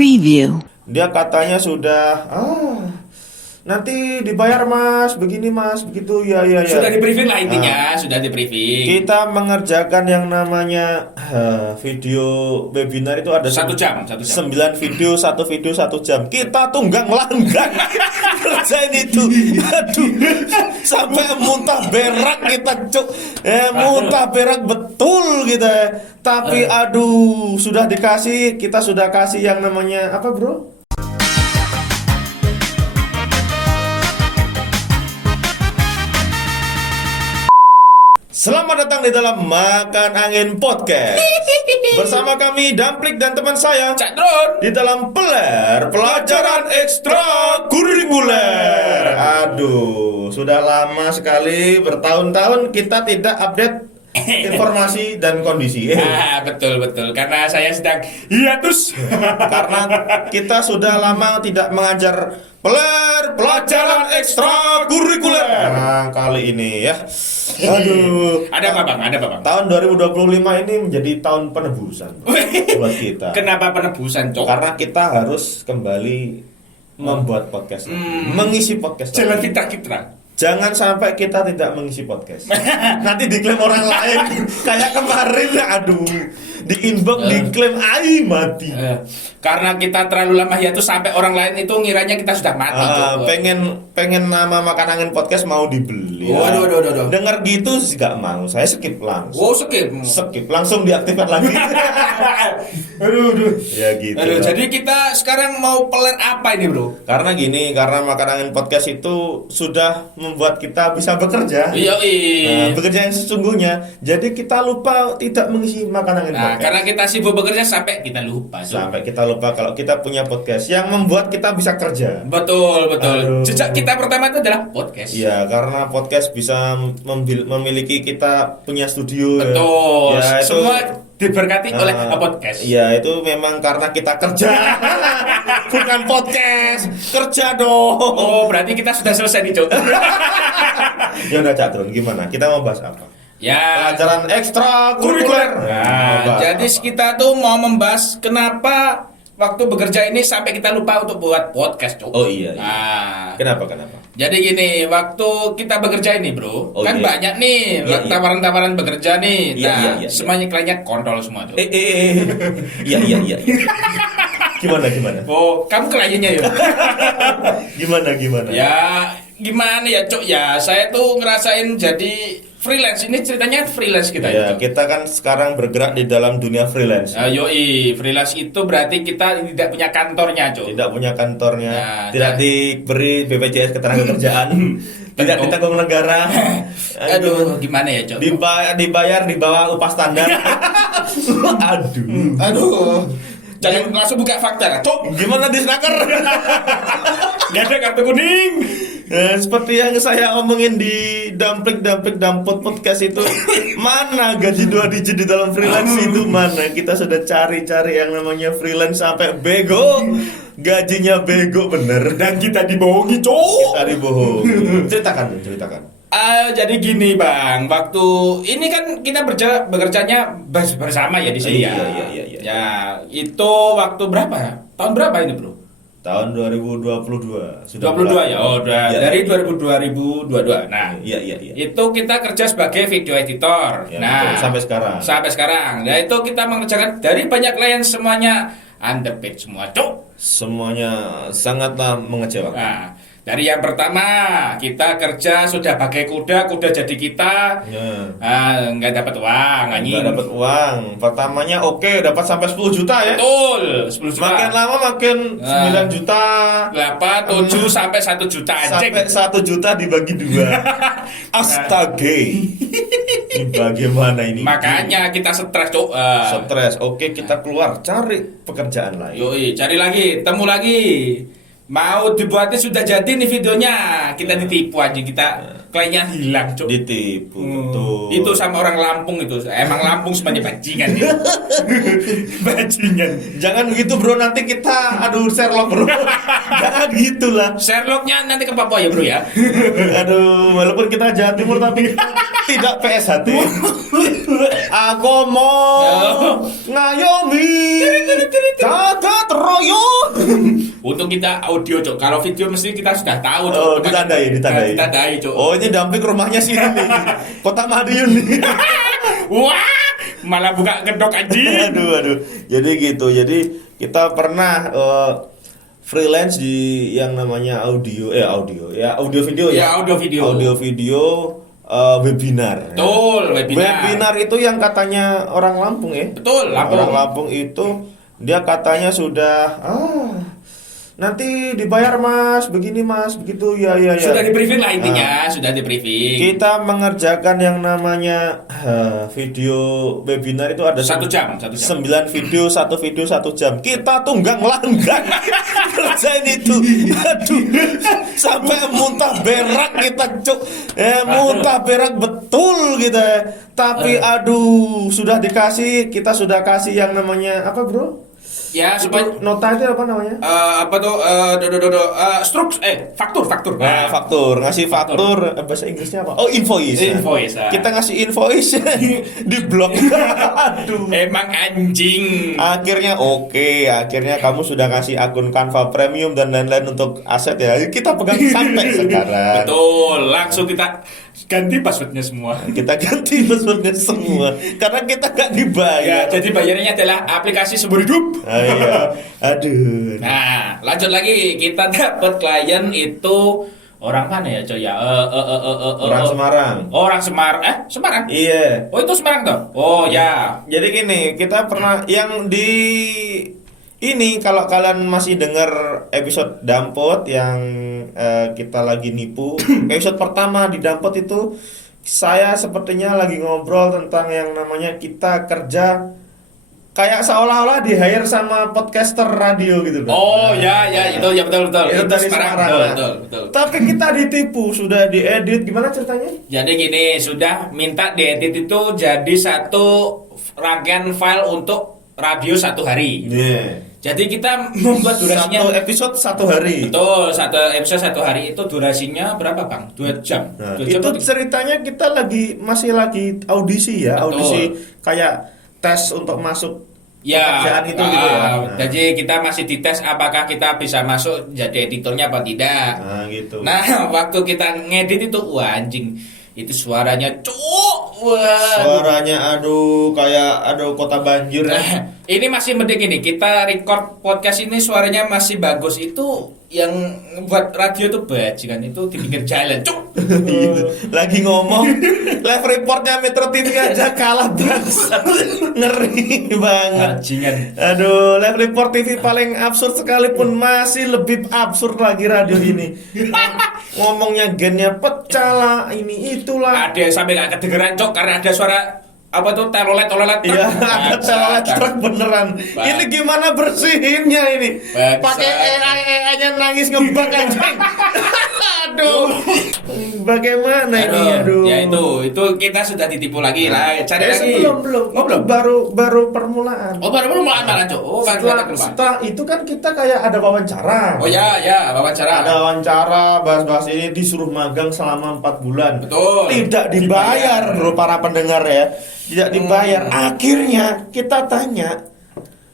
Preview. Dia katanya sudah nanti dibayar mas, begini mas, begitu ya. Sudah di briefing lah intinya, sudah di briefing. Kita mengerjakan yang namanya video webinar itu ada 1 jam. 9 video, 1 video 1 jam. Kita tunggang langgang kerjain itu. Aduh, sampai muntah berak kita cuk. Muntah berak betul kita. Tapi aduh, kita sudah kasih yang namanya apa, Bro? Selamat datang di dalam Makan Angin Podcast. Bersama kami Damplik dan teman saya Cak Dron. di dalam pelajaran ekstra kurikuler. Aduh, sudah lama sekali, bertahun-tahun kita tidak update informasi dan kondisi. Betul. Karena saya sedang hiatus. Karena kita sudah lama tidak mengajar pelajaran ekstra kurikuler. Nah, kali ini ya. Aduh. Ada apa bang? Tahun 2025 ini menjadi tahun penebusan buat kita. Kenapa penebusan, Cok? Karena kita harus kembali membuat podcast, mengisi podcast. Jalan lagi. kita. Jangan sampai kita tidak mengisi podcast. Nanti diklaim orang lain. Kayak kemarin, aduh, di inbox diklaim mati. Karena kita terlalu lama hiatus sampai orang lain itu ngiranya kita sudah mati. Pengen nama Makan Angin Podcast mau dibeli. Waduh. Dengar gitu sih gak mau. Saya skip langsung. Skip langsung diaktifkan lagi. Aduh. Ya gitu. Jadi kita sekarang mau plan apa ini, Bro? Karena Makan Angin Podcast itu sudah membuat kita bisa bekerja. Iya. Bekerja yang sesungguhnya. Jadi kita lupa tidak mengisi Makan Angin Podcast. Karena kita sibuk bekerja sampai kita lupa. Sampai kita lupa kalau kita punya podcast yang membuat kita bisa kerja. Betul. Aduh. Jejak kita pertama itu adalah podcast. Iya, karena podcast bisa memiliki kita punya studio. Betul. Ya, itu, semua diberkati oleh podcast. Iya, itu memang karena kita kerja. Bukan podcast. Kerja dong. Oh, berarti kita sudah selesai nih, Cok. Ya udah, Cak Tron, gimana? Kita mau bahas apa? Ya, Pelajaran ekstra kurikuler. Jadi kita tuh mau membahas kenapa waktu bekerja ini sampai kita lupa untuk buat podcast, Cok. Oh iya. Kenapa? Jadi gini, waktu kita bekerja ini, Bro, kan iya. banyak nih tawaran-tawaran bekerja nih. Iya. Semuanya kliennya kontol semua tuh. Iya. Gimana? Oh, kamu kliennya ya? Gimana? Ya, gimana ya, Cok? Ya, saya tuh ngerasain jadi freelance. Ini ceritanya freelance kita. Ya, kita kan sekarang bergerak di dalam dunia freelance. Freelance itu berarti kita tidak punya kantornya, Cok. Tidak punya kantornya, tidak diberi BPJS ketenagakerjaan, tidak ditanggung negara. Aduh, gimana ya, Cok? Dibayar di bawah upah standar. Aduh. Jangan langsung buka fakta, Cok. Gimana di snaker? Gak ada kartu kuning. Seperti yang saya omongin di Damplik Dampot podcast itu, mana gaji 2 digit di dalam freelance itu mana? Kita sudah cari yang namanya freelance sampai bego, gajinya bego bener. Dan kita dibohongi, Cok. Kita dibohongi. Ceritakan. Jadi gini, Bang. Waktu ini kan kita bekerjanya bersama ya di sini ya. Iya. Ya, itu waktu berapa ya? Tahun berapa ini, Bro? Tahun 2022. Sudah 22 ya. Oh, dari 2022. Nah, iya. itu kita kerja sebagai video editor. Ya, nah, betul. Sampai sekarang. Nah, itu kita mengerjakan dari banyak klien semuanya underpaid semua, Cok. Semuanya sangatlah mengecewakan. Nah, dari yang pertama kita kerja sudah pakai kuda jadi kita nggak dapat uang, nggak dapat uang. Pertamanya dapat sampai 10 juta ya. Betul, 10 juta. Makin lama makin 9 juta, 8, 7 sampai 1 juta aja. Sampai 1 juta dibagi 2. Astaga. Ini bagaimana ini? Makanya kita stres, Cok. Stres. Oke, kita keluar cari pekerjaan lain. Yoi, cari lagi, temu lagi. Mau dibuatnya sudah jadi nih videonya. Kita ditipu aja, kliennya hilang, Cok. Ditipu, betul. Itu sama orang Lampung itu. Emang Lampung semuanya bajingan ya. Bajingan. Jangan gitu, Bro, nanti kita Sherlock, Bro. Jangan gitulah. Sherlocknya nanti ke Papua ya, Bro ya. Walaupun kita Jawa Timur tapi tidak PSHT. Aku mau ngayomi jagat royo. Untuk kita audio, Cok. Kalau video mesti kita sudah tahu, Cok. Oh, ditandai. Ditandai, Cok. Oh, ini damping rumahnya sini nih. Kota Madiun nih. Wah, malah buka kedok aja. Aduh. Jadi gitu. Jadi kita pernah freelance di yang namanya audio video Ya, audio video. Audio video webinar. Betul, webinar. Webinar itu yang katanya orang Lampung ya. Betul, Lampung. Orang Lampung itu dia katanya sudah nanti dibayar Mas, begini Mas, begitu ya. Sudah di briefing lah intinya, sudah di briefing. Kita mengerjakan yang namanya video webinar itu ada 1 jam. 9 video, 1 video 1 jam. Kita tunggang langgang kerjain itu. Aduh, sampai muntah berak kita, Cuk. Muntah berak betul kita. Tapi aduh, kita sudah kasih yang namanya apa, Bro? Ya, supaya Nota itu apa namanya? faktur. Faktur, ngasih faktur. Bahasa Inggrisnya apa? Oh, invoice. Invoice. Kita ngasih invoice di blok. Aduh. Emang anjing. Akhirnya kamu sudah ngasih akun Canva Premium dan lain-lain untuk aset ya. Kita pegang sampai sekarang. Betul, langsung kita ganti passwordnya semua. Karena kita gak dibayar. Ya, jadi bayarnya adalah aplikasi seumur hidup. Iya. Aduh. Nah, lanjut lagi, kita dapat klien itu orang mana ya, Coy ya? Orang Semarang. Orang Semarang. Semarang? Iya. Oh, itu Semarang toh? Oh, ya. Jadi gini, kita pernah yang di ini kalau kalian masih dengar episode Dampot yang kita lagi nipu, episode pertama di Dampot itu saya sepertinya lagi ngobrol tentang yang namanya kita kerja kayak seolah-olah di hire sama podcaster radio gitu kan. Oh, ya, itu ya betul. Itu dari Semarang. Betul. Tapi kita ditipu, sudah diedit. Gimana ceritanya? Jadi gini, sudah minta diedit itu jadi satu rangkaian file untuk radio 1 hari. Yeah. Jadi kita membuat durasinya Satu episode 1 hari. Betul, satu episode 1 hari itu durasinya berapa, Bang? 2 jam. Nah, 2 jam itu ceritanya kita masih lagi audisi ya, Betul. audisi kayak tes untuk masuk ya, pekerjaan itu gitu ya. Nah. Jadi kita masih dites apakah kita bisa masuk jadi editornya apa tidak. Nah, gitu. Nah, waktu kita ngedit itu wah anjing, itu suaranya wah. Suaranya kayak kota banjir. Ini masih mending ini. Kita record podcast ini suaranya masih bagus. Itu yang buat radio tuh bajingan itu di pinggir jalan, Cuk. Lagi ngomong live reportnya Metro TV aja kalah bangsat. Ngeri banget. Bajingan. Aduh, live report TV paling absurd sekalipun masih lebih absurd lagi radio ini. Ngomongnya gennya pecah lah, ini itulah. Ada yang sampai gak kedengeran, Cok, karena ada suara apa tuh telolet truk. Iya, ada telolet truk beneran. Ini gimana bersihinnya ini? Pakai AI-nya nangis ngebak anjing. Aduh. Bagaimana ini? Aduh. Ya itu kita sudah ditipu lagi lah. Cari lagi. Belum. Oh, belum. Baru permulaan. Oh, baru permulaan malah, Cok. Oh, setelah itu kan kita kayak ada wawancara. Oh ya, wawancara. Ada wawancara, bahas-bahas ini, disuruh magang selama 4 bulan. Betul. Tidak dibayar, bro, para pendengar ya. Tidak dibayar. Akhirnya kita tanya,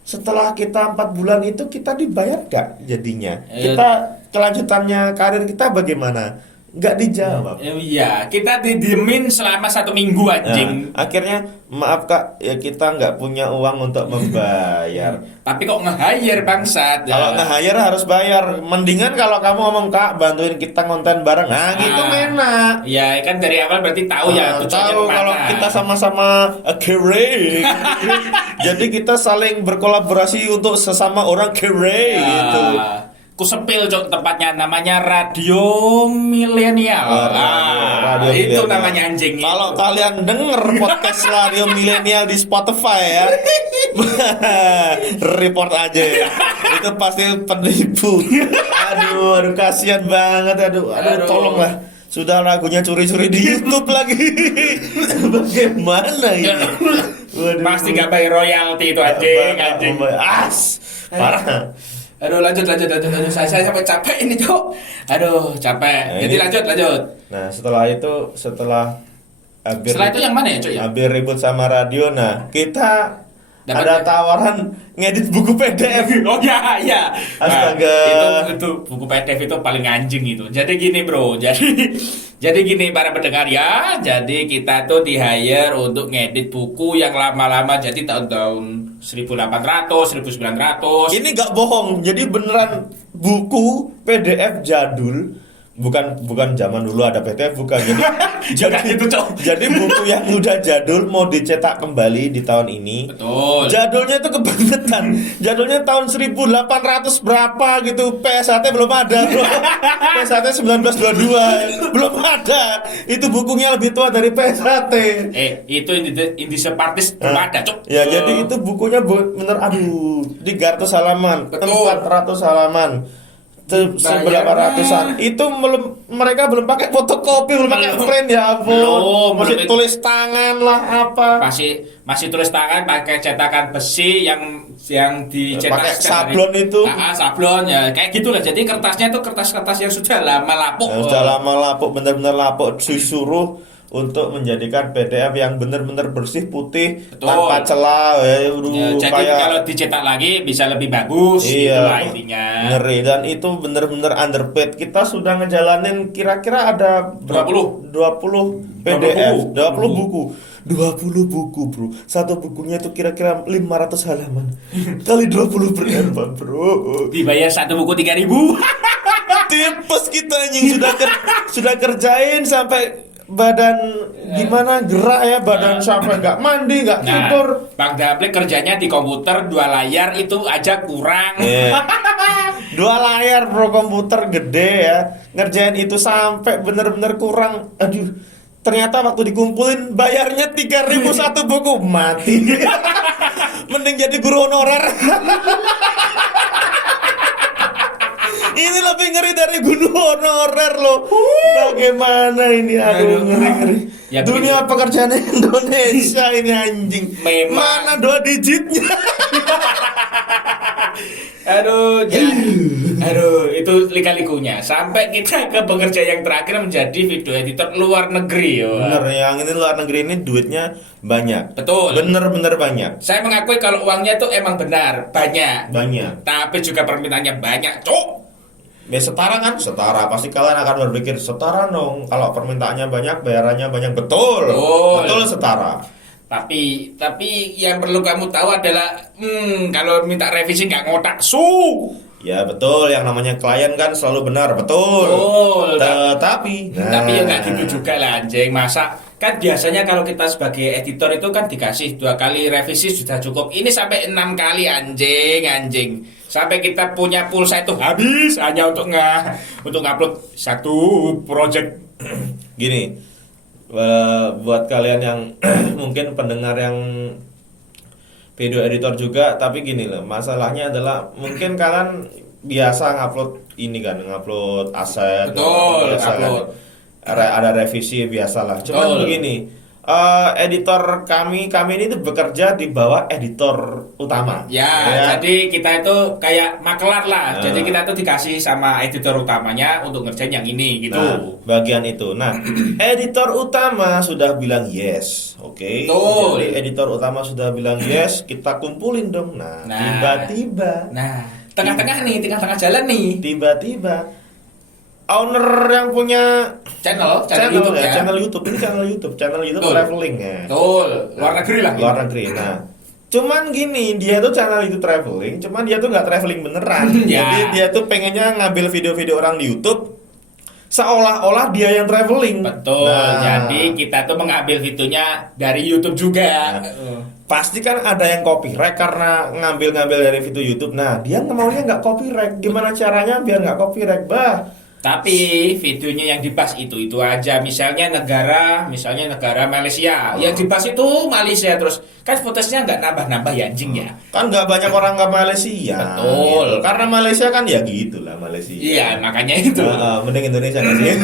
setelah kita 4 bulan itu kita dibayar gak jadinya? Kita kelanjutannya karir kita bagaimana? Gak dijawab. Iya, kita didiemin selama 1 minggu anjing. Nah, akhirnya maaf Kak, ya kita nggak punya uang untuk membayar. Tapi kok nge-hire bangsat? Kalau nge-hire harus bayar. Mendingan kalau kamu ngomong Kak, bantuin kita konten bareng. Nah, gitu enak. Ya kan dari awal berarti tahu ya tujuannya tahu kemana. kalau kita sama-sama kere. Jadi kita saling berkolaborasi untuk sesama orang kere gitu. Kusepil, Cok, tempatnya namanya Radio Milenial. Radio itu Milenial. namanya anjing. Kalau kalian denger podcast Radio Milenial di Spotify ya, report aja. Itu pasti penipu. Aduh, kasihan banget. Aduh, tolonglah. Sudah lagunya curi-curi di YouTube lagi. Bagaimana ini? Pasti gak bayar royalti itu anjing. Parah. Aduh, lanjut. Saya sampai capek ini, Cok. Aduh, capek. Jadi lanjut. Nah, setelah itu yang mana ya, Cok ya? Habis ribut sama radio. Nah, kita ada tawaran ngedit buku PDF. Oh ya, ya. Astaga. Itu buku PDF itu paling anjing itu. Jadi gini bro, jadi gini para pendengar ya. Jadi kita tuh di hire untuk ngedit buku yang lama-lama. Jadi tahun-tahun 1800, 1900. Ini nggak bohong, jadi beneran buku PDF jadul. Bukan zaman dulu ada PDF, bukan. Jadi itu cok. jadi buku yang udah jadul mau dicetak kembali di tahun ini. Betul. Jadulnya itu kebangetan. Jadulnya tahun 1800 berapa gitu. PSAT belum ada, bro. PSAT 1922 belum ada. Itu bukunya lebih tua dari PSAT. Itu Indi Separtis belum ada cok. Ya, jadi itu bukunya bener, aduh, 300 halaman, Betul. 400 halaman. Seberapa ratusan itu mereka belum pakai fotokopi, belum pakai print, ya ampun. Masih tulis tangan lah apa, masih tulis tangan pakai cetakan besi yang dicetak pakai sablon itu. Sablon ya kayak gitulah. Jadi kertasnya itu kertas-kertas yang sudah lama lapuk. Sudah lama lapuk, benar-benar lapuk. Disuruh untuk menjadikan PDF yang benar-benar bersih, putih, Betul. tanpa celah. Jadi kalau dicetak lagi bisa lebih bagus. Itulah Iya, intinya. ngeri. Dan itu benar-benar underpaid. Kita sudah ngejalanin kira-kira ada 20 PDF, 20 buku. 20 buku, bro. Satu bukunya itu kira-kira 500 halaman. Kali 20 berapa, bro? Dibayar satu buku 3.000. Tipes kita anjing, sudah kerjain sampai badan gimana gerak ya, badan sampai nggak mandi, nggak tidur. Bang Daplik kerjanya di komputer 2 layar itu aja kurang. 2 layar, bro, komputer gede ya. Ngerjain itu sampai bener-bener kurang. Aduh, ternyata waktu dikumpulin bayarnya 3.000 satu buku, mati. Mending jadi guru honorer. Ini lebih ngeri dari guru honorer loh. Bagaimana ini? Aduh, ngeri. Ya, dunia pekerjaan Indonesia ini anjing. Memang. Mana 2 digitnya? Aduh, itu lika-likunya. Sampai kita ke pekerja yang terakhir menjadi video editor luar negeri. Bener, yang ini luar negeri ini duitnya banyak. Betul. Bener-bener banyak. Saya mengakui kalau uangnya itu emang benar banyak. Tapi juga permintaannya banyak, cok. Ya setara kan? Setara. Pasti kalian akan berpikir setara dong. Kalau permintaannya banyak, bayarannya banyak. Betul. Betul setara. Tapi yang perlu kamu tahu adalah kalau minta revisi nggak ngotak Ya betul, yang namanya klien kan selalu benar, betul. Tapi ya nggak gitu juga lah anjing. Masa kan biasanya kalau kita sebagai editor itu kan dikasih 2 kali revisi sudah cukup. Ini sampai 6 kali anjing. Sampai kita punya pulsa itu habis hanya untuk ngupload satu project. Gini, buat kalian yang mungkin pendengar yang video editor juga, tapi gini loh, masalahnya adalah mungkin kalian biasa ngupload aset. Betul, biasa upload. Kan? Ada revisi biasalah. Cuman begini, editor kami ini tuh bekerja di bawah editor utama. Ya, jadi kita itu kayak makelar lah. Jadi kita tuh dikasih sama editor utamanya untuk ngerjain yang ini gitu. Nah, bagian itu. Nah, editor utama sudah bilang yes, oke. Betul. Jadi editor utama sudah bilang yes, kita kumpulin dong. Nah, tiba-tiba. Tengah-tengah jalan nih. Tiba-tiba owner yang punya channel YouTube ya. channel YouTube traveling ya. Betul, luar negeri lah. Luar negeri. Nah, cuman gini, dia tuh channel itu traveling, cuman dia tuh nggak traveling beneran. Jadi dia tuh pengennya ngambil video-video orang di YouTube seolah-olah dia yang traveling. Betul. Jadi kita tuh mengambil videonya dari YouTube juga. Pasti kan ada yang copyright karena ngambil dari video YouTube. Nah, dia maunya nggak copyright. Gimana caranya biar nggak copyright, Tapi videonya yang dibahas itu aja. Misalnya negara Malaysia. Yang dibahas itu Malaysia terus. Kan footage-nya nggak nambah-nambah ya anjing ya. Kan nggak banyak orang ke Malaysia. Betul. Gitu. Karena Malaysia kan ya gitulah Malaysia. Iya, makanya itu. Mending Indonesia nggak sih?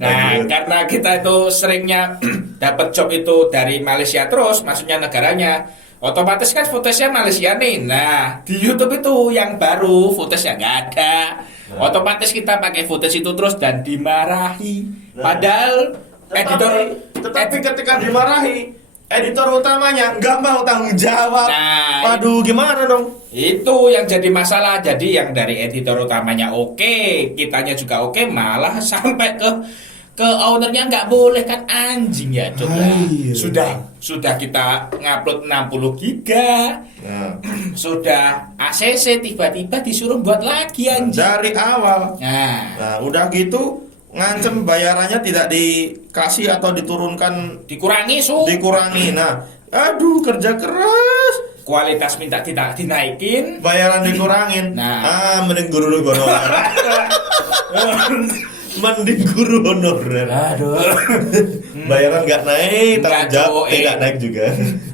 Nah, karena kita itu seringnya dapat job itu dari Malaysia terus, maksudnya negaranya, otomatis kan footage-nya Malaysia nih. Nah, di YouTube itu yang baru footage-nya nggak ada. Otomatis kita pakai footage itu terus dan dimarahi. Padahal Tetapi ketika dimarahi, editor utamanya nggak mau tanggung jawab. Nah, Waduh, gimana dong? itu yang jadi masalah. Jadi yang dari editor utamanya oke, kitanya juga oke, malah sampai ke ownernya nggak boleh, kan anjing ya Cuk ya. Iya. Sudah kita ngupload 60 giga, Nah, sudah ACC tiba-tiba disuruh buat lagi anjing. dari awal. Nah, Nah, udah gitu ngancem bayarannya tidak dikasih atau diturunkan, dikurangi. Nah, aduh, kerja keras, kualitas minta tidak dinaikin. bayaran dikurangin. Nah. Mending guru honorer. Mending guru honorer. Aduh. Bayaran nggak naik, Nggak, tanggung jawab Cuk, nggak naik juga.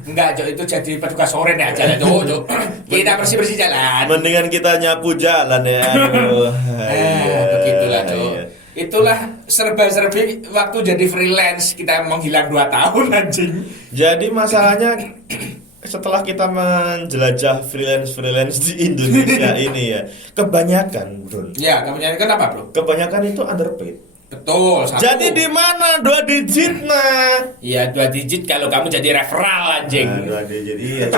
Enggak, Cok, itu jadi petugas sore nih aja, Cok. Kita bersih-bersih jalan. Mendingan kita nyapu jalan ya. Aduh. Begitulah, Cok. Iya. Itulah serba-serbi waktu jadi freelance, kita menghilang 2 tahun anjing. Jadi masalahnya setelah kita menjelajah freelance di Indonesia ini ya, kebanyakan, Bro. Ya, kemudian kenapa, Bro? Kebanyakan itu underpaid. Betul, satu. Jadi di mana 2 digit nah? Iya, 2 digit kalau kamu jadi referral anjing. Nah, 2 digit iya.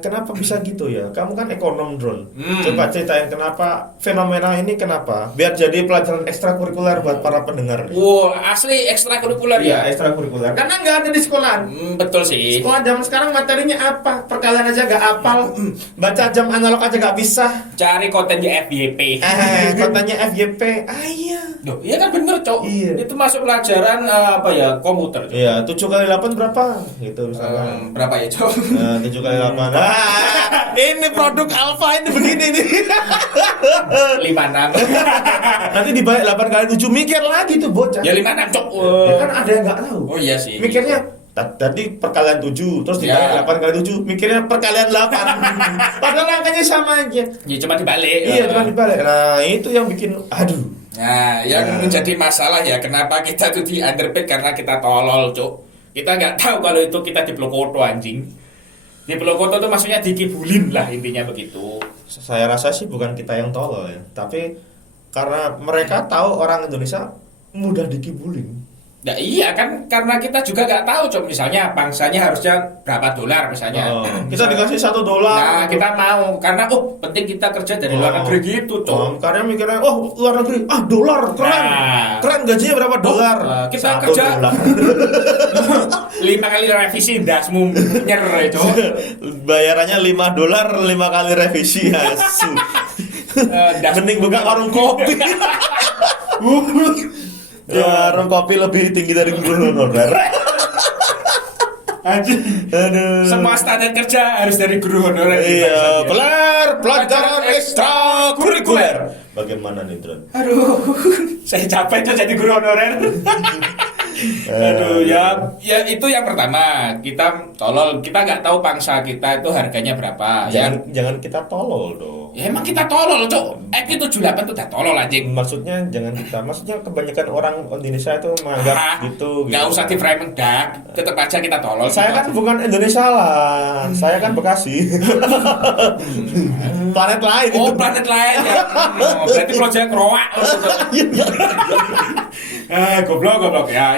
Kenapa bisa gitu ya? Kamu kan ekonom, Drone. Hmm. Coba ceritain kenapa fenomena ini kenapa? Biar jadi pelajaran ekstrakurikuler buat para pendengar. Wow, asli ekstrakurikuler Iya, ya. ekstrakurikuler. Karena nggak ada di sekolah. Betul sih. Sekolah zaman sekarang materinya apa? Perkalian aja nggak apal. Baca jam analog aja nggak bisa. Cari kontennya FYP. Katanya FYP. Iya. Loh, iya kan bener, Cok. Iya. Itu masuk pelajaran apa ya, komputer, Cok. Iya, 7 kali 8 berapa? Gitu misalnya. Berapa ya, Cok? 7 kali 8. Ini produk alfa ini begini nih. 56. Nanti dibayar 8 kali 7, mikir lagi tuh bocah. Ya 56, Cok. Ya kan ada yang nggak tahu. Oh iya sih. Mikirnya tadi perkalian 7, terus dibayar Ya. 8 kali 7, mikirnya perkalian 8. Padahal angkanya sama aja. Ya cuma dibalik. Iya, cuma dibalik. Nah, itu yang bikin aduh. Nah, yang Nah. menjadi masalah ya kenapa kita tuh di underpaid, karena kita tolol, Cok. Kita nggak tahu kalau itu kita diplokoto anjing. Diplokoto tuh maksudnya dikibulin lah, intinya begitu. Saya rasa sih bukan kita yang tolol ya, tapi karena mereka tahu orang Indonesia mudah dikibulin. Nah iya kan, karena kita juga nggak tahu, Cok. Misalnya bangsanya harusnya berapa dolar misalnya. Kita dikasih $1. Nah, kita mau karena penting kita kerja dari luar negeri gitu, Cok. Karena mikirnya, luar negeri, dolar, keren. Nah. Keren, gajinya berapa dolar? Kita $1. kerja 5 kali revisi ndasmu nyer, Cok. Bayarannya $5, 5 kali revisi. Asu. Mending buka warung kopi. Warung kopi lebih tinggi dari guru honorer. Anjing. Aduh. Semua standar kerja harus dari guru honorer. Iya, pelajaran ekstrakurikuler. Bagaimana nih, Dron? Aduh, saya capek tuh jadi guru honorer. Aduh, ya itu yang pertama, kita tolol, kita nggak tahu pangsa kita itu harganya berapa. Jangan kita tolol dong. Ya emang kita tolol, Cok. Itu 78 tuh udah tolol anjing. Maksudnya maksudnya kebanyakan orang Indonesia itu menganggap gitu. Nggak usah di framing dak, tetap aja kita tolol. Saya kan bukan Indonesia lah, saya kan Bekasi. Planet lain. Oh, planet lain ya. Berarti proyek roak. Goblok ya.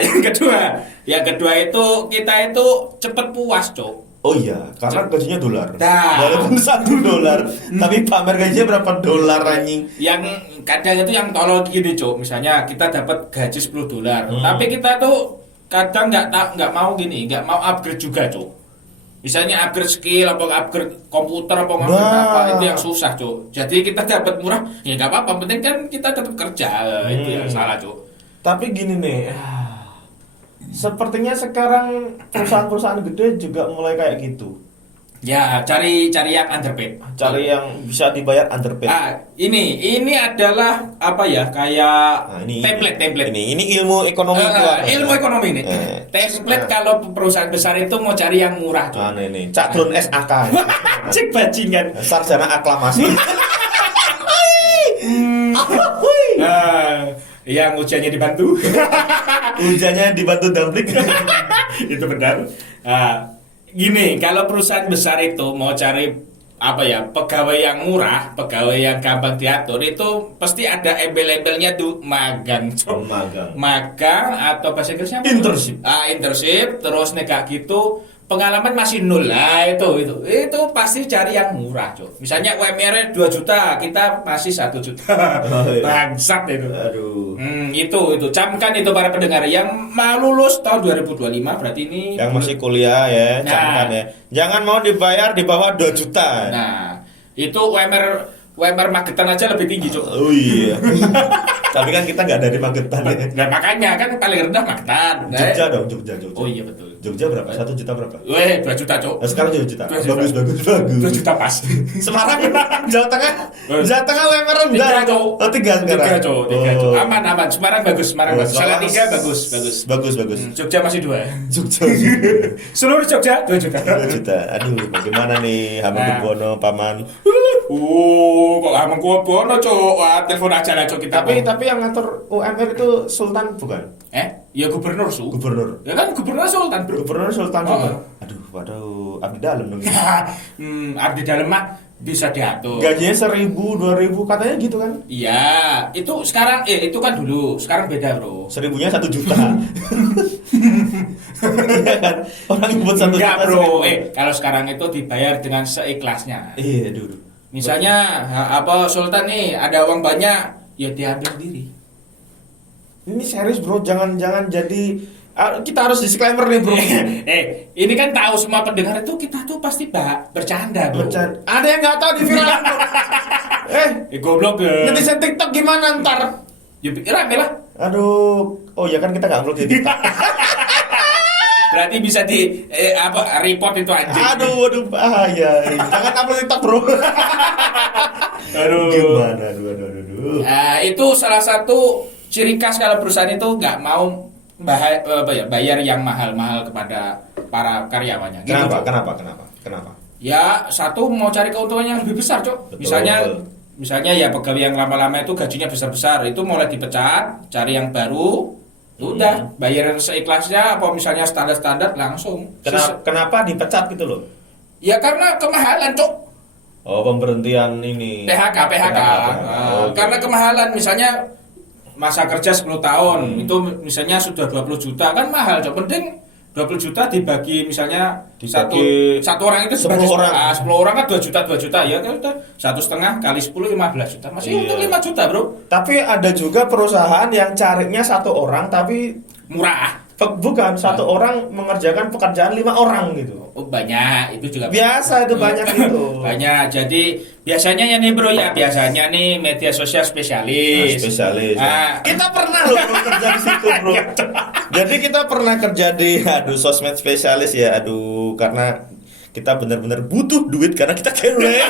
Yang kedua itu kita itu cepet puas, Cok. Oh iya, karena gajinya dolar. Nah. Walaupun $1, tapi pamer gajinya berapa dolar anjing. Yang kadang itu yang tolol gini, Cok. Misalnya kita dapat gaji $10, tapi kita tuh kadang nggak mau gini, nggak mau upgrade juga, Cok. Misalnya upgrade skill, apa upgrade komputer, apa apa, itu yang susah, Cok. Jadi kita dapat murah, ya nggak apa-apa, penting kan kita tetap kerja. Itu yang salah, Cok. Tapi gini nih, sepertinya sekarang perusahaan-perusahaan gede juga mulai kayak gitu. Ya, cari yang underpaid. Cari yang bisa dibayar underpaid. Ini adalah apa ya? Kayak template. Ini ilmu ekonomi ilmu ekonomi ini. Template kalau perusahaan besar itu mau cari yang murah, tuh. Ini Cak Drone SAK. Cek bajingan. Sarjana aklamasi. Yang ujiannya dibantu. Ujiannya dibantu Damblik. Itu benar. Gini, kalau perusahaan besar itu mau cari pegawai yang murah, pegawai yang gampang diatur itu pasti ada embel-embelnya tuh magang. Cok. Magang. Magang atau bahasa Inggrisnya apa? Internship. Internship terus negak gitu pengalaman masih nol lah itu pasti cari yang murah, Cok. Misalnya UMR 2 juta, kita masih 1 juta. Oh, iya. Bangsat itu. Aduh. Itu camkan itu para pendengar yang mau lulus tahun 2025 berarti ini Yang masih kuliah ya, Nah. camkan ya. Jangan mau dibayar di bawah 2 juta. Nah, itu UMR Magetan aja lebih tinggi, Cok. Oh iya. Tapi kan kita nggak dari Magetan ya. Nah, makanya kan paling rendah Magetan. Jogja dong, Jogja. Oh iya betul. Jogja berapa? 1 juta berapa? 2 juta, Cok. Nah, sekarang 2 juta. 2 juta. Bagus. 2 juta pas. Semarang, Jawa Tengah. Jawa Tengah UMR rendah. 3, Cok. Oh, 3 sekarang. 3, Cok. 3, Cok. Oh. Aman. Semarang bagus. Oh, Salah 3 bagus. Bagus. Jogja masih 2. Jogja. Seluruh Jogja 2 juta. 2 juta. Aduh, bagaimana nih Hamengkubuwono, Paman? Kok Hamengkubuwono, Cok. Wah, telepon aja lah, Cok, kita. Tapi yang ngatur UMR itu Sultan bukan? Ya gubernur, Su. Gubernur. Ya kan gubernur Sultan, Bro. Gubernur Sultan Oh. juga. Waduh, abdi dalam dong. Abdi dalam mah bisa diatur. Gajinya 1.000, 2.000 katanya gitu kan? Iya, itu sekarang itu kan dulu, sekarang beda, Bro. 1.000-nya 1 juta. Iya kan? Orang yang buat 1 juta. Enggak, Bro. 1.000. Kalau sekarang itu dibayar dengan seikhlasnya. Iya, dulu. Misalnya Sultan nih ada uang banyak, ya diambil sendiri. Ini serius, Bro. Jangan jadi kita harus disclaimer nih, Bro. Ini kan tahu semua pendengar itu kita tuh pasti bercanda, Bro. Ada yang nggak tahu di viral. Goblok ya. Netizen TikTok gimana ntar? Ya pikir rame lah. Aduh, oh ya kan kita nggak upload di TikTok. Berarti bisa report itu anjing. Aduh, bahaya. Jangan upload TikTok, Bro. Aduh. Gimana? Aduh. Itu salah satu ciri khas kalau perusahaan itu nggak mau bayar yang mahal-mahal kepada para karyawannya. Gitu, Kenapa? Ya, satu mau cari keuntungan yang lebih besar, Cok. Betul. Misalnya ya pegawai yang lama-lama itu gajinya besar-besar, itu mulai dipecat, cari yang baru, udah bayar seikhlasnya apa misalnya standar-standar langsung. Kenapa dipecat gitu loh? Ya karena kemahalan, Cok. Oh, pemberhentian ini. PHK. Oh, Karena kemahalan, misalnya masa kerja 10 tahun, itu misalnya sudah 20 juta, kan mahal, Cok. Penting 20 juta dibagi misalnya satu orang itu 10 orang. 10 orang kan 2 juta ya kan udah 1,5 kali 10 15 juta. Masih Iya. untung 5 juta, Bro. Tapi ada juga perusahaan yang carinya 1 orang tapi Murah. bukan 1 orang mengerjakan pekerjaan 5 orang gitu. Oh, banyak itu juga. Biasa itu banyak itu. Banyak. Jadi biasanya ya nih, Bro, ya biasanya nih media sosial spesialis. Spesialis. Ah. Kita pernah loh bro, kerja di situ, Bro. Jadi kita pernah kerja di sosmed spesialis ya. Karena kita benar-benar butuh duit karena kita kere.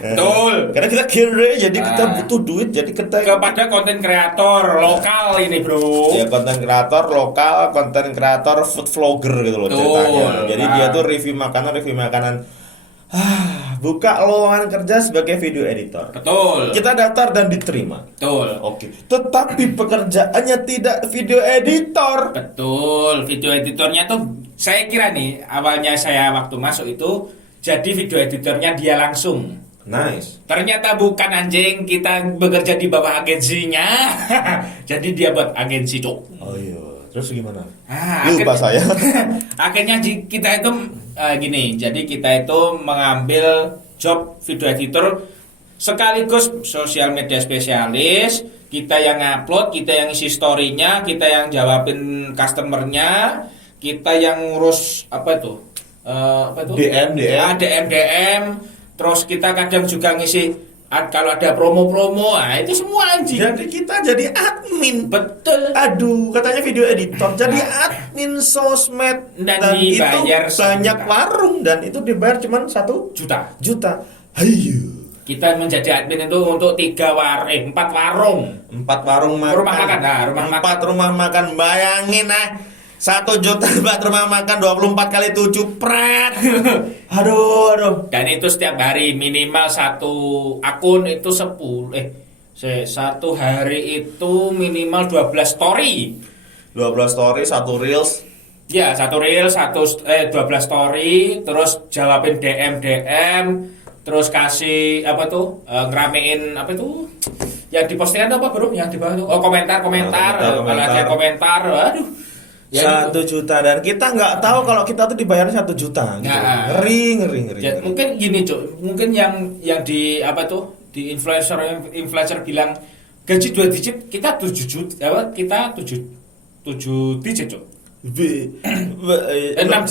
Betul. Karena kita kere, jadi kita butuh duit, jadi kita Kepada konten kreator lokal ini, Bro. ya konten kreator lokal, konten kreator food vlogger gitu loh Betul. ceritanya. Jadi dia tuh review makanan. Buka lowongan kerja sebagai video editor. Betul. Kita daftar dan diterima. Betul. Oke. Tetapi pekerjaannya tidak video editor. Betul, video editornya tuh saya kira nih awalnya saya waktu masuk itu jadi video editornya dia langsung. Nice. Ternyata bukan, anjing, kita bekerja di bawah agensinya. Jadi dia buat agensi, Cok. Oh iya. Terus gimana? akhirnya- Lupa saya. Akhirnya kita itu gini, jadi kita itu mengambil job video editor sekaligus sosial media spesialis. Kita yang upload, kita yang isi story-nya, kita yang jawabin customer-nya, kita yang ngurus apa itu? DM. DM. Terus kita kadang juga ngisi kalau ada promo-promo, itu semua anjing. Jadi kita jadi admin. Betul. Aduh, katanya video editor jadi admin sosmed Dan itu dibayar banyak 1 juta. warung dan itu dibayar cuma 1 Juta. juta. Hayu. Kita menjadi admin itu untuk 4 warung. 4 warung makan. Rumah makan, rumah 4 makan. rumah makan. Bayangin 1 juta 4 rumah makan 24 kali 7 pret. Aduh. Dan itu setiap hari minimal 1 akun itu 1 hari itu minimal 12 story. 12 story, 1 reels. Ya, 1 reel, 12 story, terus jawabin DM, terus kasih apa tuh ngeramein apa tuh yang di postingan tuh apa bro yang di bawah tuh komentar kalau ada komentar aduh ya 1 juta dan kita nggak tahu kalau kita tuh dibayar 1 juta gitu. Nah, ngeri. Ya, mungkin gini cok mungkin yang di apa tuh di influencer bilang gaji 2 digit kita 7 juta apa kita 7 digit cok 6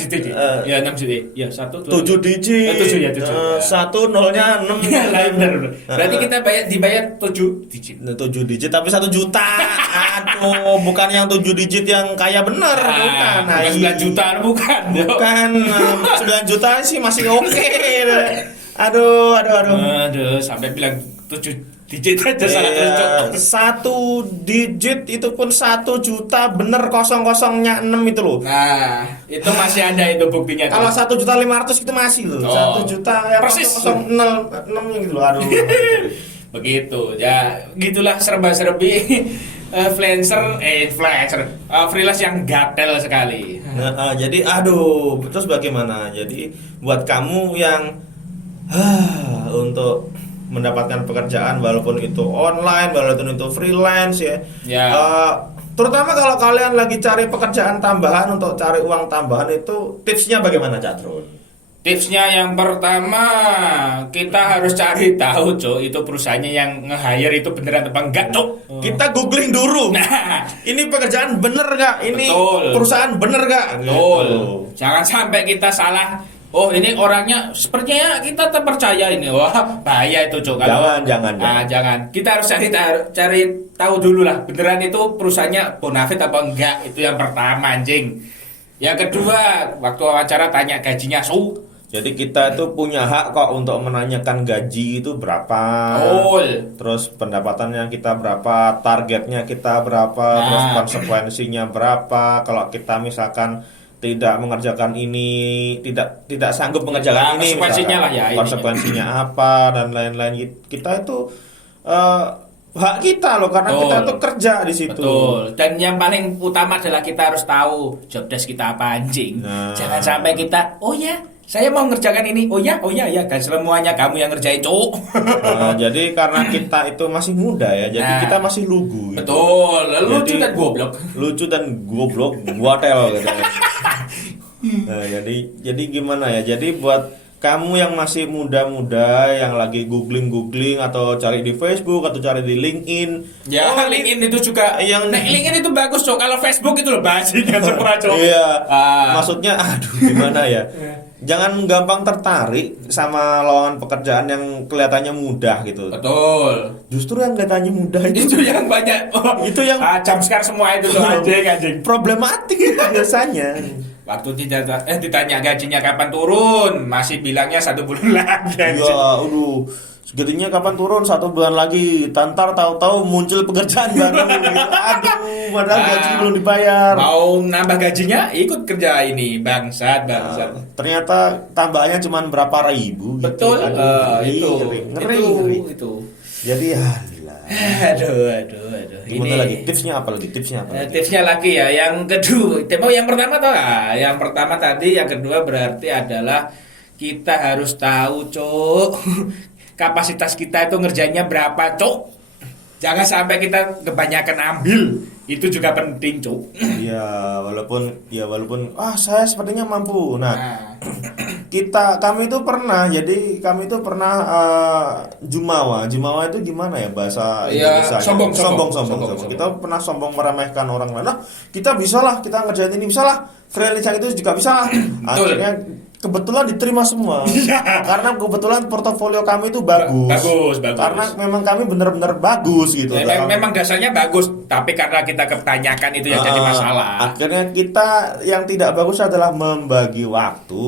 digit ya 6 digit ya 1 2 7 digit 7 ya 7 1 nolnya 6 ya lain benar berarti kita dibayar 7 digit 7 digit tapi 1 juta aduh bukan yang 7 digit yang kaya bener bukan 9 juta bukan 9 juta sih masih oke. Aduh sampai bilang 7 digit aja salah cocok 1 digit itu pun 1 juta bener kosong-kosongnya 6 itu loh. Nah itu masih ada itu buktinya kalau 1 juta 500 itu masih loh 1 juta ya kosong 6 gitu loh aduh. Begitu ya gitulah serba-serbi freelance yang gatel sekali. Jadi aduh terus bagaimana jadi buat kamu yang untuk mendapatkan pekerjaan walaupun itu online walaupun itu freelance ya. Terutama kalau kalian lagi cari pekerjaan tambahan untuk cari uang tambahan itu tipsnya bagaimana Catrun? Tipsnya yang pertama kita harus cari tahu cok itu perusahaannya yang nge-hire itu beneran apa enggak cok. Kita googling dulu. Nah, ini pekerjaan bener nggak? Ini betul. Perusahaan bener nggak? Betul. Gitu. Jangan sampai kita salah. Oh ini orangnya sepertinya kita terpercaya ini. Wah bahaya itu cok. Jangan. Kita harus cari tahu dulu lah. Beneran itu perusahaannya bonafit apa enggak? Itu yang pertama anjing. Yang kedua waktu wawancara tanya gajinya Jadi kita itu punya hak kok untuk menanyakan gaji itu berapa. Terus pendapatannya kita berapa, targetnya kita berapa, terus konsekuensinya berapa. Kalau kita misalkan tidak mengerjakan ini, tidak sanggup mengerjakan ini, konsekuensinya lah ya. Konsekuensinya apa dan lain-lain. Kita itu hak kita loh karena kita tuh kerja di situ. Betul. Dan yang paling utama adalah kita harus tahu job desk kita apa anjing. Jangan sampai kita saya mau ngerjakan ini. Oh ya, kan semuanya kamu yang ngerjain, cowok. Jadi karena kita itu masih muda ya, jadi kita masih lugu. Betul. Lucu dan goblok. Guatel gitu. Nah, jadi gimana ya? Jadi buat kamu yang masih muda-muda yang lagi googling atau cari di Facebook atau cari di LinkedIn. Ya, LinkedIn itu juga LinkedIn itu bagus, Cok. Kalau Facebook itu loh bajingan semua, Cok. Iya. Maksudnya gimana ya? Jangan gampang tertarik sama lowongan pekerjaan yang kelihatannya mudah gitu. Betul. Justru yang kelihatannya mudah itu yang banyak. Itu yang jam sekarang semua itu tuh anjing. Problematik biasanya. Waktu ditanya gajinya kapan turun, masih bilangnya 1 bulan lagi. Ya, segitunya kapan turun 1 bulan lagi. Tantar tahu-tahu muncul pekerjaan baru. Aduh, padahal gaji belum dibayar. Mau nambah gajinya, ikut kerja ini, bangsat. Ternyata tambahannya cuma berapa ribu. Betul. Gitu. Ngeri. Itu. Jadi Aduh. Gimana lagi? Tipsnya apa lagi? Tipsnya lagi ya. Yang kedua, yang pertama tau gak? Yang pertama tadi, yang kedua berarti adalah kita harus tahu, Cok, kapasitas kita itu ngerjainnya berapa, Cok. Jangan sampai kita kebanyakan ambil. Itu juga penting, Cok. Walaupun saya sepertinya mampu. Kami itu pernah jumawa itu gimana ya bahasa Indonesia? Sombong. Kita pernah sombong meremehkan orang lain. Kita bisalah, kita ngerjain ini bisalah. Freelance itu juga bisa. Akhirnya kebetulan diterima semua. Karena kebetulan portofolio kami itu bagus. Karena memang kami benar-benar bagus gitu. Memang dasarnya bagus, tapi karena kita kebanyakan itu yang jadi masalah. Akhirnya kita yang tidak bagus adalah membagi waktu.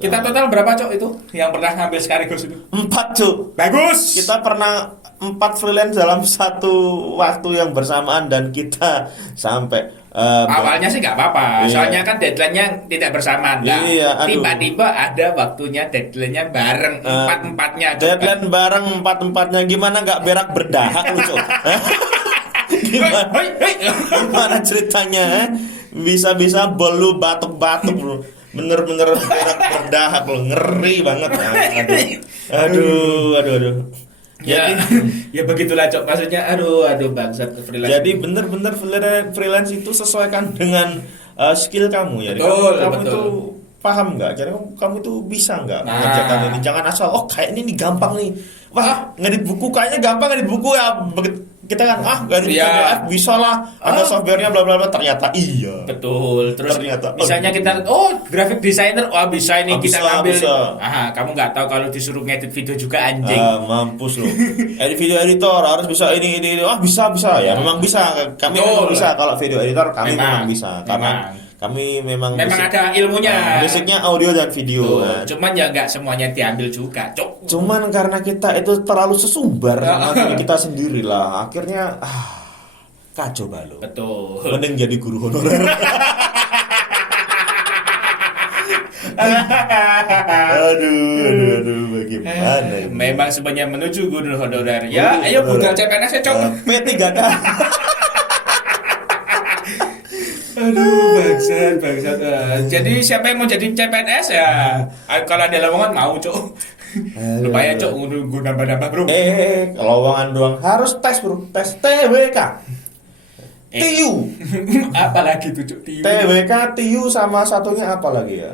Kita total berapa, Cok, itu yang pernah ngambil sekaligus itu? 4, Cok. Bagus. Kita pernah 4 freelance dalam satu waktu yang bersamaan dan kita sampai awalnya sih nggak apa-apa, soalnya kan deadline-nya tidak bersamaan. Tiba-tiba ada waktunya deadline-nya bareng 4-4-nya. Deadline bareng 4-4-nya gimana nggak berak berdahak lu, Cok? Gimana ceritanya? Bisa-bisa bolu batuk-batuk lu. bener-bener berak berdahak loh, ngeri banget. Aduh. Ya, ya begitulah Cok. Maksudnya aduh bangsat freelance. Jadi bener-bener freelance itu sesuaikan dengan skill kamu ya. Betul, kamu betul. itu paham nggak? Kira kamu itu bisa nggak Nah. mengerjakan ini? Jangan asal kayak ini nih gampang nih. Wah, ngedit buku kayaknya gampang ngedit buku ya. Kita kan ngedit Iya. PDF bisa lah. Ada softwarenya bla bla bla. Ternyata iya. Betul. Terus Ternyata, misalnya kita graphic designer, bisa ini kita Bisa, ngambil. bisa. Kamu nggak tahu kalau disuruh ngedit video juga anjing. Mampus loh. Video editor harus bisa ini. Bisa ya. Memang bisa. Kami Betul. memang bisa kalau video editor kami memang Memang. bisa karena kami memang ada ilmunya. basicnya audio dan video. Tuh, Nah, cuman ya nggak semuanya diambil juga, Cok. cuman karena kita itu terlalu sesumbar sama diri kita sendiri lah, akhirnya kacau balau. Betul. Mending jadi guru honorer. aduh, bagaimana ini? Memang sebenarnya menuju guru honorer. Ya, ayo buka CPNS ya, Cok. P3K. Aduh, bangsat. Jadi siapa yang mau jadi CPNS ya? Kalau ada lowongan mau, Cok. Lupa ya, Cok, gue nambah-nambah, Bro. Lowongan doang harus tes bro, tes TWK, TIU, Apalagi tuh, Cok? TWK, TIU sama satunya apa lagi ya?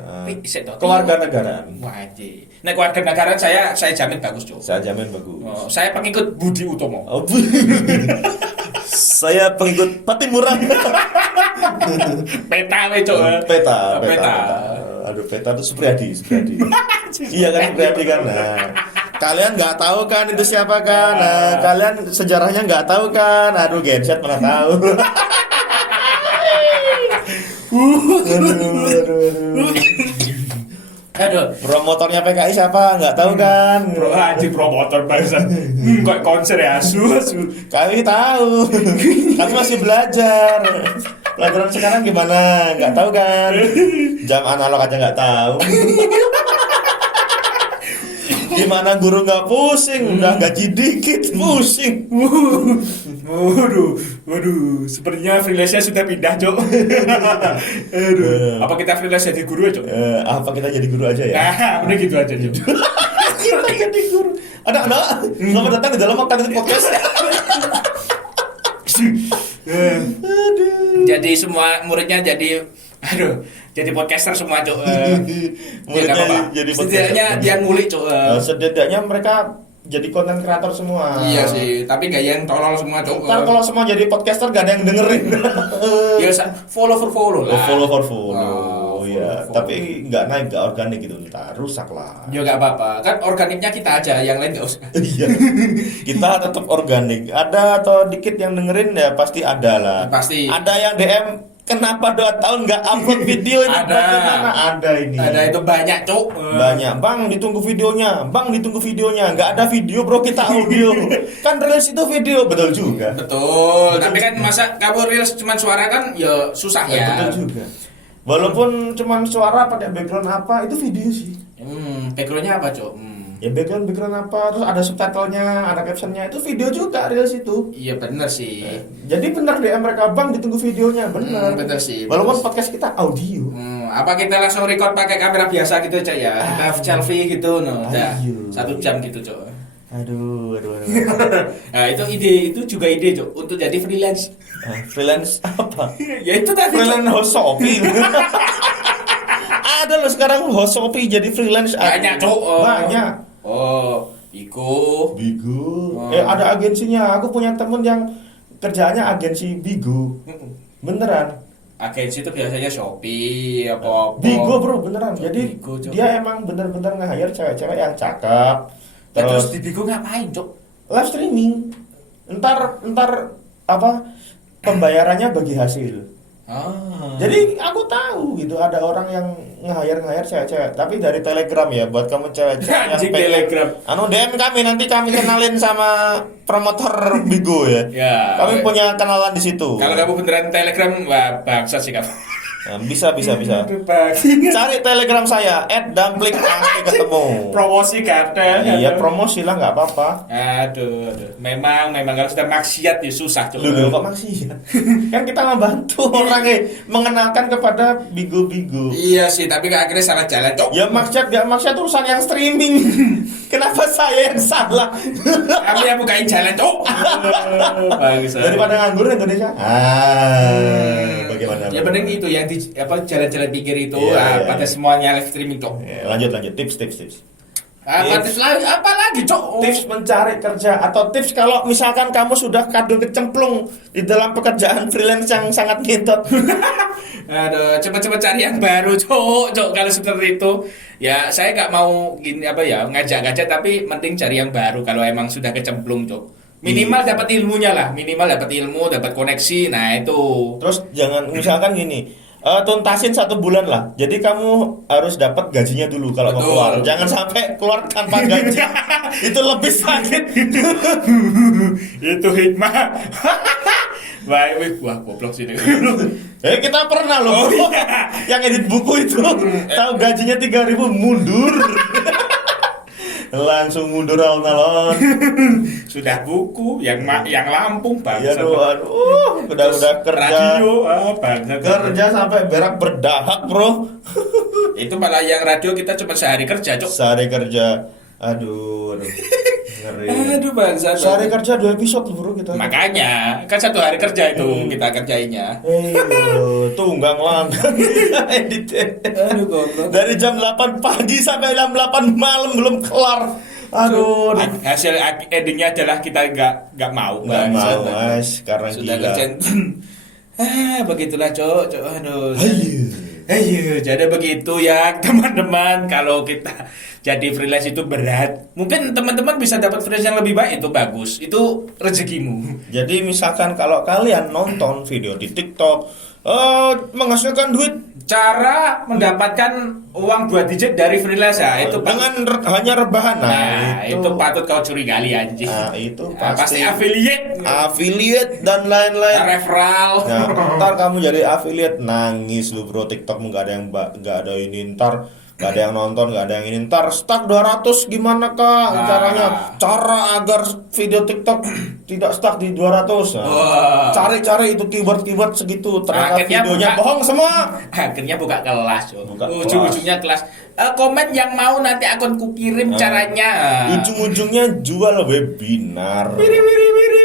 Kewarganegaraan. Wajib. Nah, kewarganegaraan saya jamin bagus, Cok. Saya jamin bagus. Saya pengikut Budi Utomo. Saya pengikut Patimura. Peta, Cok. Peta. Aduh, Peta itu Supriyadi. Iya kan, Supriyadi kan. Nah, kalian nggak tahu kan itu siapa kan? Nah, kalian sejarahnya nggak tahu kan? Aduh, Genset mana tahu. Aduh. Promotornya PKI siapa? Nggak tahu kan? Promotor bangsa. Kok konser ya, asu. Kami tahu. Kami masih belajar. Pelajaran sekarang gimana? Nggak tahu kan? Jam analog aja nggak tahu. Gimana guru nggak pusing? Udah gaji dikit pusing. Waduh, sepertinya freelance-nya sudah pindah, Cok. Aduh, apa kita freelance jadi guru ya, Cok? Apa kita jadi guru aja ya? Nah, udah gitu aja, Cok. Kita jadi guru. Anak-anak, selamat datang di dalam Akademi Podcast. Jadi semua muridnya jadi podcaster semua, Cok. Muridnya jadi podcaster. Setidaknya dia ngulik, Cok. Setidaknya mereka jadi konten kreator semua. Iya sih, tapi gak yang tolol semua, Cok. Ntar kalau semua jadi podcaster gak ada yang dengerin. Ya follow lah. Follow. follow. Ya, tapi nggak naik, nggak organik gitu, ntar rusak lah. Ya nggak apa-apa, kan organiknya kita aja, yang lain nggak usah. Iya, kita tetap organik. Ada atau dikit yang dengerin ya pasti ada lah. Pasti. Ada yang DM, kenapa 2 tahun nggak upload video ini? Ada. Bagaimana? Ada ini. Ada itu banyak, Cok. Banyak, Bang, ditunggu videonya. Nggak ada video bro, kita audio. Kan reels itu video, betul juga. Betul. Tapi kan masa kamu reels cuma suara kan, ya susah ya. Betul juga. Walaupun cuma suara pakai background apa, itu video sih. Backgroundnya apa, Cok? Ya background apa, terus ada subtitlenya, ada captionnya, itu video juga reels itu. Iya bener sih. Jadi benar DM mereka, Bang, ditunggu videonya, benar. Bener sih. Walaupun podcast kita audio. Apa kita langsung record pakai kamera biasa gitu aja ya? Kita selfie gitu, udah Ayo. 1 jam gitu, Cok. Aduh. Nah itu juga ide, Cok, untuk jadi freelance. Freelance apa? Ya itu tadi, Cok. Freelance host Shopee. Ada loh sekarang host Shopee jadi freelance. Banyak, Cok. Banyak. Bigo. Ada agensinya. Aku punya temen yang kerjaannya agensi Bigo. Beneran. Agensi itu biasanya Shopee apa. Bigo bro, beneran. Jadi Bigo, Cok. dia emang bener-bener nge-hire cewek-cewek yang cakep. Terus di Bigo ngapain, Cok? Live streaming. Ntar apa pembayarannya bagi hasil. Jadi aku tahu gitu ada orang yang nge-hire cewek-cewek, tapi dari Telegram ya, buat kamu cewek-cewek yang Anjing, pengen Telegram. DM kami, nanti kami kenalin sama promotor Bigo ya. Ya. Kami punya kenalan di situ. Kalau kamu beneran Telegram, wah bangsat sih kamu. Bisa. Bebas. Cari Telegram saya @damplik pasti ketemu. Promosi kata. Iya, promosi lah nggak apa-apa. Aduh. Memang kalau sudah maksiat ya susah coba. Dulu kok maksiat. Kan kita membantu orang mengenalkan kepada bigo-bigo. Iya sih, tapi akhirnya salah jalan, Cok. Ya maksiat gak maksiat urusan yang streaming. Kenapa saya yang salah? Kami yang bukain jalan, Cok. Bagus. Daripada nganggur Indonesia. Bagaimana? Ya penting itu yang di jalan-jalan pinggir itu Iya. pada semuanya live streaming, Cok. Ya, lanjut tips. Tips apa lagi, Cok? Tips mencari kerja atau tips kalau misalkan kamu sudah kadung kecemplung di dalam pekerjaan freelance yang sangat ngetot. Aduh, cepet-cepet cari yang baru, Cok. Kalau seperti itu, ya saya nggak mau gini ngajak-ngajak, tapi penting cari yang baru kalau emang sudah kecemplung, Cok. Minimal dapat ilmunya lah, dapat ilmu, dapat koneksi. Nah itu. Terus jangan misalkan gini. Tuntasin 1 bulan lah. Jadi kamu harus dapat gajinya dulu kalau mau keluar. Jangan sampai keluar tanpa gaji. Itu lebih sakit. Itu hikmah. Baik, wah goblok sih. Kita pernah loh. Oh, iya. Yang edit buku itu tahu gajinya 3.000 mundur. Langsung mundur alon-alon. Sudah buku yang Lampung Iya bangsa. aduh, udah kerja. Radio bangsa. Kerja sampai berak berdahak, Bro. Itu malah yang radio kita cuma sehari kerja, Cok. Sehari kerja. Aduh. Ngeri. Aduh bangsa. Sehari kerja 2 episode, Bro, kita. Makanya kan 1 hari kerja itu kita kerjainnya. Tunggang langgang kita edit. Aduh goblok. Dari jam 8 pagi sampai jam 8 malam belum kelar. Aduh. Hasil endingnya adalah kita nggak mau. Nggak bangsa. mau, Mas, karena Sudah gila. kerjaan. Begitulah, Cok. Aduh. Ayo. Jadi begitu ya teman-teman, kalau kita jadi freelance itu berat. Mungkin teman-teman bisa dapat freelance yang lebih baik, itu bagus. Itu rezekimu. Jadi misalkan kalau kalian nonton video di TikTok menghasilkan duit Cara mendapatkan uang 2 digit dari freelance ya, itu dengan hanya rebahan. Nah, itu patut kau curigai anjing. Nah, itu Pasti affiliate dan lain-lain. referral. Nah, ntar kamu jadi affiliate nangis lu, Bro. TikTok nggak ada yang nggak ada ini, ntar nggak ada yang nonton, nggak ada yang ini, ntar stuck 200 gimana Kak caranya? Cara agar video TikTok tidak stuck di 200. Nah, cari-cari itu keyword segitu, ternyata Akhirnya videonya bohong semua. Akhirnya buka kelas, Buka ujung-ujungnya kelas. Komen yang mau nanti akan kukirim caranya. Ujung-ujungnya jual webinar.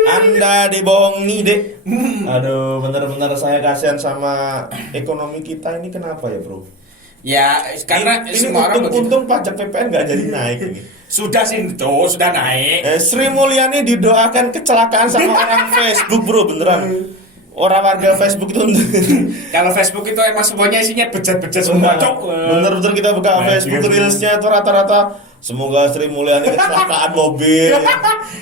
Anda dibohongi, Dek. Aduh, benar-benar saya kasihan sama ekonomi kita ini. Kenapa ya, Bro? Ya, karena ini semua orang begitu. untung pajak PPN nggak jadi naik ini. Sudah sih, Cok, sudah naik. Sri Mulyani didoakan kecelakaan sama orang Facebook, Bro, beneran. Orang warga Facebook itu Kalau Facebook itu emang semuanya isinya bejat-bejat semua, Cok. bener-bener kita buka Facebook Reelsnya itu rata-rata semoga Sri Mulyani kecelakaan mobil.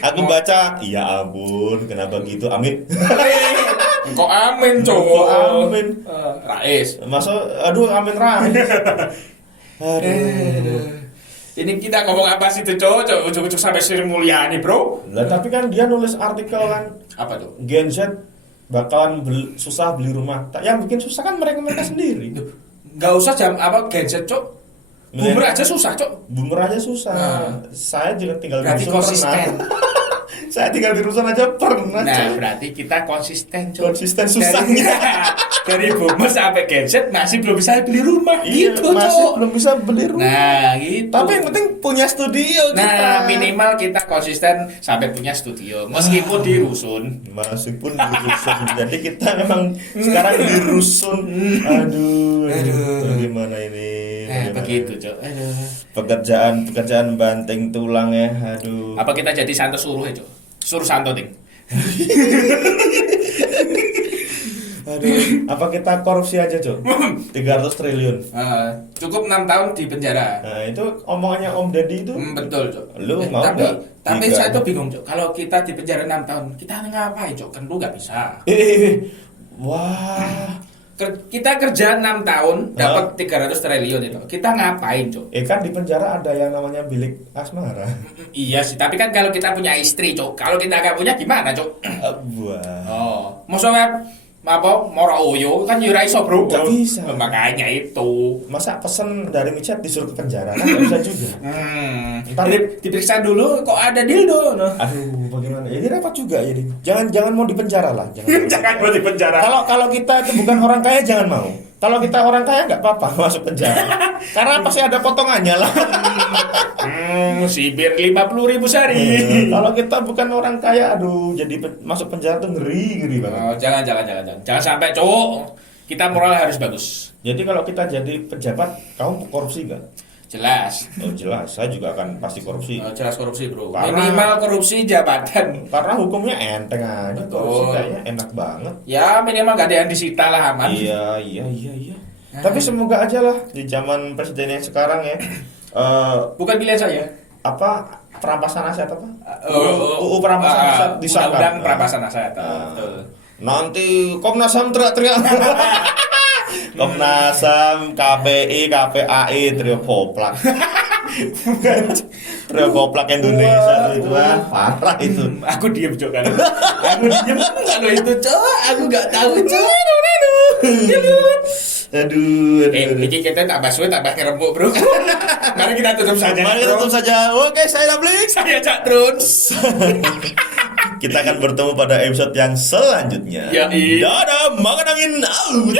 Aku baca, ya ampun, kenapa gitu? Amin. Kok amin, Cok. Kok amin. Rais. Aduh, amin Rais. Ini kita ngomong apa sih tuh, Cok? Ujung-ujung sampai Sri Mulyani, Bro. Lah tapi kan dia nulis artikel kan Apa tuh? Gen Z bakalan susah beli rumah. Yang bikin susah kan mereka sendiri. Nggak usah gadget, Cok. Boomer aja susah, Cok. Boomer aja susah. Saya juga tinggal Berarti di rusun konsisten. pernah. Saya tinggal di rusun aja pernah. Nah, Cok. berarti kita konsisten, Cok. Konsisten susahnya. Dari boomer sampai gadget masih belum bisa beli rumah. Iya, Gitu, masih Cok. belum bisa beli rumah. Nah, gitu. Tapi yang penting punya studio kita. Nah, minimal kita konsisten sampai punya studio, meskipun di rusun. Meskipun di rusun. Jadi kita memang sekarang di rusun. Aduh. Bagaimana ini? Begitu, Cok. Aduh. Pekerjaan banting tulang ya. Aduh. Apa kita jadi Santo suruh ya, Cok? Suruh Santo, Ting. Aduh, apa kita korupsi aja, Cok? 300 triliun. Cukup 6 tahun di penjara. Nah, itu omongannya Om Deddy itu. Betul, Cok. Lu mau tapi nggak? tapi Tiga. saya tuh bingung, Cok. Kalau kita di penjara 6 tahun, kita ngapain, Cok? Kan lu nggak bisa. Wah. Kita kerja 6 tahun dapat 300 triliun itu. Kita ngapain, Cok? Kan di penjara ada yang namanya bilik asmara. Iya sih, tapi kan kalau kita punya istri, Cok. Kalau kita nggak punya gimana, Cok? Wah. Oh, maksudnya apa moro oyo kan yo ora iso, Bro. Nggak bisa. Makanya itu. Masa pesen dari micet disuruh ke penjara kan nggak bisa juga. Ntar- Diperiksa dulu kok ada dildo. No. Aduh, bagaimana? Jadi repot juga jadi. Jangan mau di penjara lah. Jangan mau di penjara. Kalau kita itu bukan orang kaya jangan mau. Kalau kita orang kaya nggak apa-apa masuk penjara. Karena pasti ada potongannya lah. Sibir 50.000 sehari. Kalau kita bukan orang kaya, aduh, jadi masuk penjara tuh ngeri banget. Oh, jangan. Jangan sampai, Cuk. Kita moral harus bagus. Jadi kalau kita jadi pejabat, kamu korupsi nggak? Jelas. Oh jelas, saya juga akan pasti korupsi. Jelas korupsi, Bro. Karena- Minimal korupsi jabatan. Karena hukumnya enteng aja, Betul. korupsi kayaknya enak banget. Ya minimal gak ada yang disita lah, aman. Iya. Tapi semoga aja lah di zaman presiden yang sekarang ya, Bukan pilihan saya. apa perampasan aset apa? UU perampasan aset disahkan. Undang-undang perampasan aset. Nah, Betul. nanti Komnas HAM teriak-teriak. Komnas HAM, KPI, KPAI teriak koplak. Teriak koplak Indonesia tuh itu parah itu. Aku diem, Cok, kan. Aku diem kalau itu, Cok. Aku gak tahu, Cok. Aduh. Ini kita tambah suwe, tambah ngerempuk, Bro. Mari kita tutup saja. Mari kita Bro. tutup saja. Oke, saya Dablik. Saya Cak Truns. Kita akan bertemu pada episode yang selanjutnya. Yoi. Dadah, makan angin out.